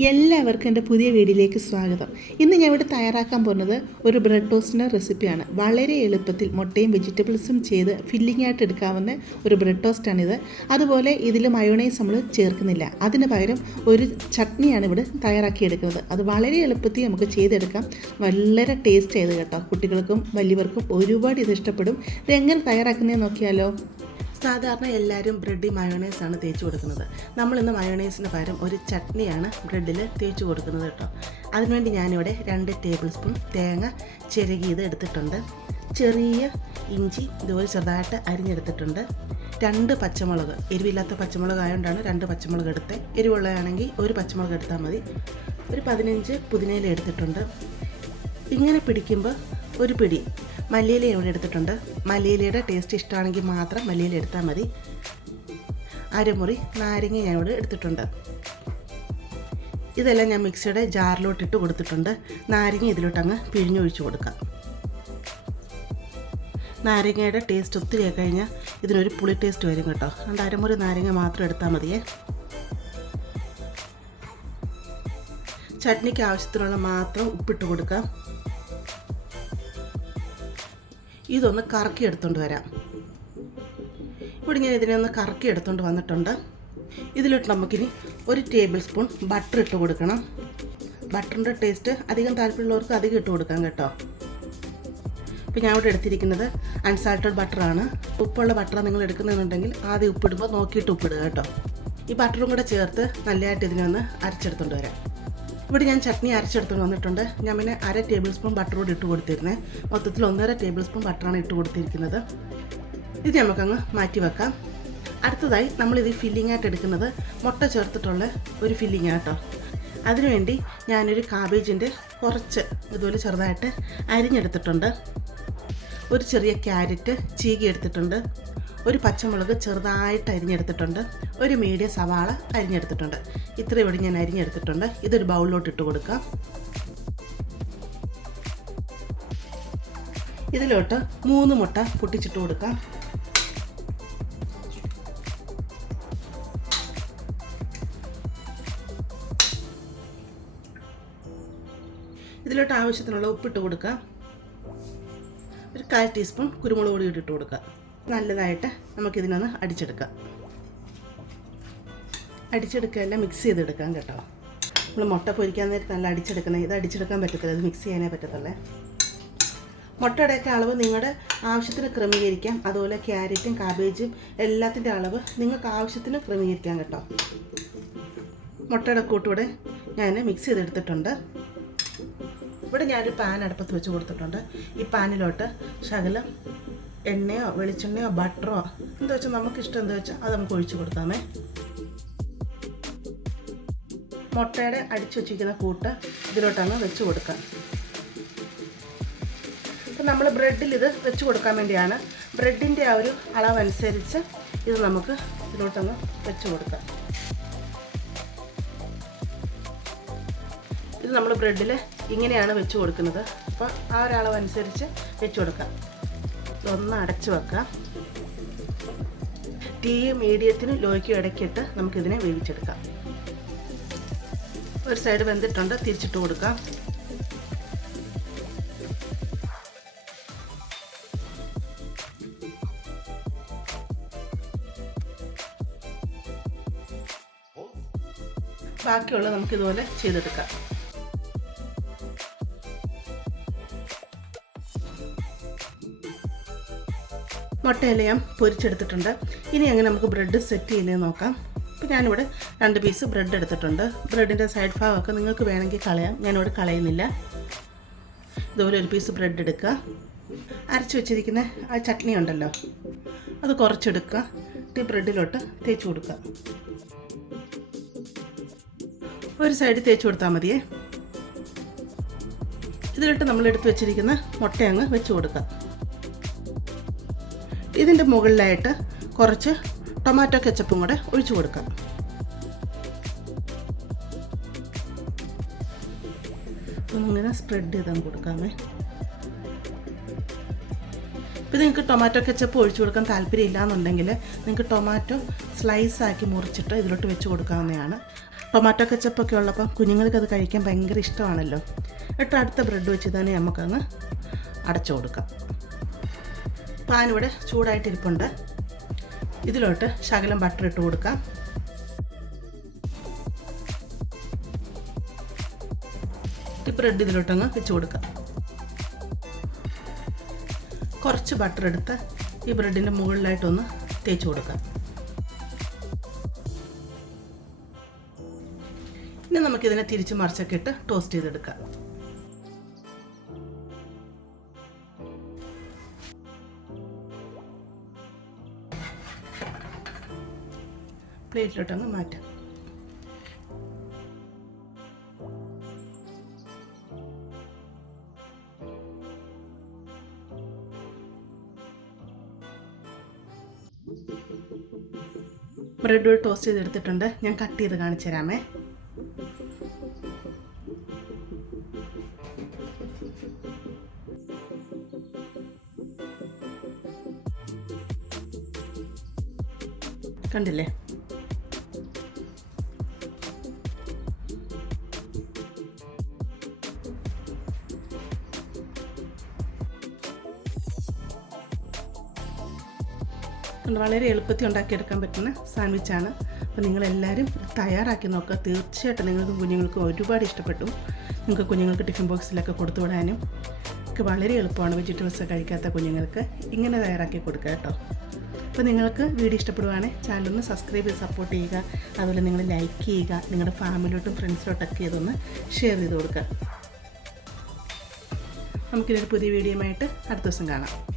എല്ലാവർക്കും എന്റെ പുതിയ വീഡിയോയിലേക്ക് സ്വാഗതം. ഇന്ന് ഞാൻ ഇവിടെ തയ്യാറാക്കാൻ പോകുന്നത് ഒരു ബ്രെഡ് ടോസ്റ്റിന്റെ റെസിപ്പിയാണ്. വളരെ എളുപ്പത്തിൽ മുട്ടയും വെജിറ്റബിൾസും ചെയ്ത് ഫില്ലിംഗ് ആയിട്ട് എടുക്കാവുന്ന ഒരു ബ്രെഡ് ടോസ്റ്റാണിത്. അതുപോലെ ഇതിൽ മയോണൈസ് നമ്മൾ ചേർക്കുന്നില്ല. അതിന് പകരം ഒരു ചട്നിയാണ് ഇവിടെ തയ്യാറാക്കിയെടുക്കുന്നത്. അത് വളരെ എളുപ്പത്തിൽ നമുക്ക് ചെയ്തെടുക്കാം. വളരെ ടേസ്റ്റ് ചെയ്ത് കേട്ടോ. കുട്ടികൾക്കും വലിയവർക്കും ഒരുപാട് ഇത് ഇഷ്ടപ്പെടും. ഇതെങ്ങനെ തയ്യാറാക്കുന്നതെന്ന് നോക്കിയാലോ? സാധാരണ എല്ലാവരും ബ്രെഡിൽ മയോണൈസാണ് തേച്ച് കൊടുക്കുന്നത്. നമ്മളിന്ന് മയോണൈസിന് പകരം ഒരു ചട്നിയാണ് ബ്രെഡിൽ തേച്ച് കൊടുക്കുന്നത് കേട്ടോ. അതിനുവേണ്ടി ഞാനിവിടെ രണ്ട് ടേബിൾ സ്പൂൺ തേങ്ങ ചിരകിയത് എടുത്തിട്ടുണ്ട്. ചെറിയ ഇഞ്ചി ഇതുപോലെ ചെറുതായിട്ട് അരിഞ്ഞെടുത്തിട്ടുണ്ട്. രണ്ട് പച്ചമുളക് എരിവില്ലാത്ത പച്ചമുളക് ആയതുകൊണ്ടാണ് രണ്ട് പച്ചമുളക് എടുത്തത് എരിവുള്ളതാണെങ്കിൽ ഒരു പച്ചമുളക് എടുത്താൽ മതി. ഒരു പതിനഞ്ച് പുതിനയില എടുത്തിട്ടുണ്ട്. ഇങ്ങനെ പിടിക്കുമ്പോൾ ഒരു പിടി മല്ലിയില ഇവിടെ എടുത്തിട്ടുണ്ട്. മല്ലിയിലയുടെ ടേസ്റ്റ് ഇഷ്ടമാണെങ്കിൽ മാത്രം മല്ലിയില എടുത്താൽ മതി. അരമുറി നാരങ്ങ ഞാൻ ഇവിടെ എടുത്തിട്ടുണ്ട്. ഇതെല്ലാം ഞാൻ മിക്സിയുടെ ജാറിലോട്ട് ഇട്ട് കൊടുത്തിട്ടുണ്ട്. നാരങ്ങ ഇതിലോട്ട് അങ്ങ് പിഴിഞ്ഞൊഴിച്ച് കൊടുക്കാം. നാരങ്ങയുടെ ടേസ്റ്റ് ഒത്തിരി കഴിഞ്ഞാൽ ഇതിനൊരു പുളി ടേസ്റ്റ് വരും കേട്ടോ. അതുകൊണ്ട് അരമുറി നാരങ്ങ മാത്രം എടുത്താൽ മതിയേ. ചട്നിക്ക് ആവശ്യത്തിനുള്ള മാത്രം ഉപ്പിട്ട് കൊടുക്കാം. ഇതൊന്ന് കറക്കി എടുത്തുകൊണ്ട് വരാം. ഇവിടെ ഞാൻ ഇതിനെ ഒന്ന് കറക്കി എടുത്തുകൊണ്ട് വന്നിട്ടുണ്ട്. ഇതിലിട്ട് നമുക്കിനി ഒരു ടേബിൾ സ്പൂൺ ബട്ടർ ഇട്ട് കൊടുക്കണം. ബട്ടറിന്റെ ടേസ്റ്റ് അധികം താല്പര്യമുള്ളവർക്ക് അധികം ഇട്ട് കൊടുക്കാം കേട്ടോ. ഇപ്പോൾ ഞാൻ ഇവിടെ എടുത്തിരിക്കുന്നത് അൺസാൾട്ടഡ് ബട്ടറാണ് ഉപ്പുള്ള ബട്ടർ നിങ്ങൾ എടുക്കുന്നതെന്നുണ്ടെങ്കിൽ ആദ്യം ഉപ്പിടുമ്പോൾ നോക്കിയിട്ട് ഉപ്പിടുക കേട്ടോ. ഈ ബട്ടറും കൂടെ ചേർത്ത് നല്ലതായിട്ട് ഇതിനെ ഒന്ന് അരച്ചെടുത്തുകൊണ്ട് വരാം. ഇവിടെ ഞാൻ ചട്നി അരച്ചെടുത്തുകൊണ്ട് വന്നിട്ടുണ്ട്. ഞാൻ പിന്നെ അര ടേബിൾ സ്പൂൺ ബട്ടർ കൂടി ഇട്ട് കൊടുത്തിരുന്നേ. മൊത്തത്തിൽ ഒന്നര ടേബിൾ സ്പൂൺ ബട്ടറാണ് ഇട്ട് കൊടുത്തിരിക്കുന്നത്. ഇത് നമുക്കങ്ങ് മാറ്റി വെക്കാം. അടുത്തതായി നമ്മളിത് ഫില്ലിംഗ് ആയിട്ട് എടുക്കുന്നത് മുട്ട ചേർത്തിട്ടുള്ള ഒരു ഫില്ലിംഗ് ആട്ടോ അതിനുവേണ്ടി ഞാനൊരു കാബേജിന്റെ കുറച്ച് ഇതുപോലെ ചെറുതായിട്ട് അരിഞ്ഞെടുത്തിട്ടുണ്ട്. ഒരു ചെറിയ ക്യാരറ്റ് ചീകി എടുത്തിട്ടുണ്ട്. ഒരു പച്ചമുളക് ചെറുതായിട്ട് അരിഞ്ഞെടുത്തിട്ടുണ്ട്. ഒരു മീഡിയം സവാള അരിഞ്ഞെടുത്തിട്ടുണ്ട്. ഇത്രയും ഇവിടെ ഞാൻ അരിഞ്ഞെടുത്തിട്ടുണ്ട്. ഇതൊരു ബൗളിലോട്ട് ഇട്ട് കൊടുക്കാം. ഇതിലോട്ട് മൂന്ന് മുട്ട പൊട്ടിച്ചിട്ട് കൊടുക്കാം. ഇതിലോട്ട് ആവശ്യത്തിനുള്ള ഉപ്പിട്ട് കൊടുക്കാം. ഒരു കാൽ ടീസ്പൂൺ കുരുമുളക് പൊടി ഇട്ടിട്ട് കൊടുക്കാം. നല്ലതായിട്ട് നമുക്കിതിനൊന്ന് അടിച്ചെടുക്കാം. അടിച്ചെടുക്കുകയല്ല മിക്സ് ചെയ്തെടുക്കാം കേട്ടോ. നമ്മൾ മുട്ട പൊരിക്കാൻ നേരത്ത് നല്ല അടിച്ചെടുക്കുന്നത്. ഇത് അടിച്ചെടുക്കാൻ പറ്റത്തില്ല. ഇത് മിക്സ് ചെയ്യാനേ പറ്റത്തുള്ളേ. മുട്ടയുടെയൊക്കെ അളവ് നിങ്ങളുടെ ആവശ്യത്തിന് ക്രമീകരിക്കാം. അതുപോലെ ക്യാരറ്റും കാബേജും എല്ലാത്തിന്റെ അളവ് നിങ്ങൾക്ക് ആവശ്യത്തിന് ക്രമീകരിക്കാം കേട്ടോ. മുട്ടയുടെ കൂട്ടൂടെ ഞാൻ മിക്സ് ചെയ്തെടുത്തിട്ടുണ്ട്. ഇവിടെ ഞാനൊരു പാൻ അടുപ്പത്ത് വെച്ച് കൊടുത്തിട്ടുണ്ട്. ഈ പാനിലോട്ട് ശകലം എണ്ണയോ വെളിച്ചെണ്ണയോ ബട്ടറോ എന്താ വെച്ചാൽ നമുക്ക് ഇഷ്ടം എന്താ വെച്ചാൽ അത് നമുക്ക് ഒഴിച്ചു കൊടുത്താമേ. മുട്ടയുടെ അടിച്ചു വച്ചിരിക്കുന്ന കൂട്ട് ഇതിലോട്ടാണ് വെച്ച് കൊടുക്കുക അപ്പം നമ്മൾ ബ്രെഡിൽ ഇത് വെച്ച് കൊടുക്കാൻ വേണ്ടിയാണ്. ബ്രെഡിന്റെ ആ ഒരു അളവനുസരിച്ച് ഇത് നമുക്ക് ഇതിലോട്ടങ്ങ് വെച്ച് കൊടുക്കാം. ഇത് നമ്മൾ ബ്രെഡിൽ ഇങ്ങനെയാണ് വെച്ച് കൊടുക്കുന്നത്. അപ്പോൾ ആ ഒരളവനുസരിച്ച് വെച്ച് കൊടുക്കാം. ഒന്ന് അടച്ചു വെക്കാം തീ മീഡിയത്തിന് ലോയ്ക്കും ഇടയ്ക്കിട്ട് നമുക്കിതിനെ വേവിച്ചെടുക്കാം. ഒരു സൈഡ് വെന്തിട്ടുണ്ട് തിരിച്ചിട്ട് കൊടുക്കാം ബാക്കിയുള്ള നമുക്കിതുപോലെ ചെയ്തെടുക്കാം. മുട്ടയെല്ലാം ഞാൻ പൊരിച്ചെടുത്തിട്ടുണ്ട്. ഇനി അങ്ങനെ നമുക്ക് ബ്രെഡ് സെറ്റ് ചെയ്യുന്നത് നോക്കാം. അപ്പോൾ ഞാനിവിടെ രണ്ട് പീസ് ബ്രെഡ് എടുത്തിട്ടുണ്ട്. ബ്രെഡിന്റെ സൈഡ് ഭാഗമൊക്കെ നിങ്ങൾക്ക് വേണമെങ്കിൽ കളയാം. ഞാനിവിടെ കളയുന്നില്ല. ഇതുപോലെ ഒരു പീസ് ബ്രെഡ് എടുക്കുക. അരച്ച് വെച്ചിരിക്കുന്ന ആ ചട്നി ഉണ്ടല്ലോ. അത് കുറച്ചെടുക്കുക. ഈ ബ്രെഡിലോട്ട് തേച്ച് കൊടുക്കുക. ഒരു സൈഡ് തേച്ച് കൊടുത്താൽ മതിയേ. ഇതിലിട്ട് നമ്മൾ എടുത്ത് വെച്ചിരിക്കുന്ന മുട്ട അങ്ങ് വെച്ച് കൊടുക്കുക. ഇതിന്റെ മുകളിലായിട്ട് കുറച്ച് ടൊമാറ്റോ കെച്ചപ്പും കൂടെ ഒഴിച്ചു കൊടുക്കാം. ഇങ്ങനെ സ്പ്രെഡ് ചെയ്താൽ കൊടുക്കാമേ. ഇപ്പോൾ നിങ്ങൾക്ക് ടൊമാറ്റോ കെച്ചപ്പ് ഒഴിച്ചു കൊടുക്കാൻ താല്പര്യമില്ല എന്നുണ്ടെങ്കിൽ നിങ്ങൾക്ക് ടൊമാറ്റോ സ്ലൈസ് ആക്കി മുറിച്ചിട്ട് ഇതിലോട്ട് വെച്ച് കൊടുക്കാവുന്നതാണ്. ടൊമാറ്റോ കെച്ചപ്പൊക്കെ ഉള്ളപ്പോൾ കുഞ്ഞുങ്ങൾക്ക് അത് കഴിക്കാൻ ഭയങ്കര ഇഷ്ടമാണല്ലോ. എന്നിട്ട് അടുത്ത ബ്രെഡ് വെച്ച് തന്നെ നമുക്കങ്ങ് അടച്ചു കൊടുക്കാം. പാൻ ഇവിടെ ചൂടായിട്ടിരിപ്പുണ്ട്. ഇതിലോട്ട് ശകലം ബട്ടർ ഇട്ട് കൊടുക്കാം. ഈ ബ്രെഡ് ഇതിലോട്ടങ്ങ് വെച്ച് കൊടുക്കാം. കുറച്ച് ബട്ടർ എടുത്ത് ഈ ബ്രെഡിന്റെ മുകളിലായിട്ടൊന്ന് തേച്ച് കൊടുക്കാം. ഇനി നമുക്കിതിനെ തിരിച്ച് മറിച്ചൊക്കെ ഇട്ട് ടോസ്റ്റ് ചെയ്തെടുക്കാം. പ്ലേറ്റിലോട്ടങ്ങ് മാറ്റാം. ബ്രെഡ് ടോസ്റ്റ് ചെയ്തെടുത്തിട്ടുണ്ട്. ഞാൻ കട്ട് ചെയ്ത് കാണിച്ചു തരാമേ. കണ്ടില്ലേ? വളരെ എളുപ്പത്തിൽ ഉണ്ടാക്കിയെടുക്കാൻ പറ്റുന്ന സാൻഡ്വിച്ചാണ്. അപ്പോൾ നിങ്ങളെല്ലാവരും തയ്യാറാക്കി നോക്കുക. തീർച്ചയായിട്ടും നിങ്ങൾക്ക് കുഞ്ഞുങ്ങൾക്ക് ഒരുപാട് ഇഷ്ടപ്പെട്ടു. നിങ്ങൾക്ക് കുഞ്ഞുങ്ങൾക്ക് ടിഫിൻ ബോക്സിലൊക്കെ കൊടുത്തു വിടാനും ഒക്കെ വളരെ എളുപ്പമാണ് വെജിറ്റബിൾസ് കഴിക്കാത്ത കുഞ്ഞുങ്ങൾക്ക് ഇങ്ങനെ തയ്യാറാക്കി കൊടുക്കുക കേട്ടോ. അപ്പോൾ നിങ്ങൾക്ക് വീഡിയോ ഇഷ്ടപ്പെടുവാണെങ്കിൽ ചാനലൊന്ന് സബ്സ്ക്രൈബ് ചെയ്ത് സപ്പോർട്ട് ചെയ്യുക. അതുപോലെ നിങ്ങൾ ലൈക്ക് ചെയ്യുക. നിങ്ങളുടെ ഫാമിലിയോട്ടും ഫ്രണ്ട്സിലോട്ടൊക്കെ ഇതൊന്ന് ഷെയർ ചെയ്ത് കൊടുക്കുക. നമുക്കിതൊരു പുതിയ വീഡിയോയുമായിട്ട് അടുത്ത ദിവസം കാണാം.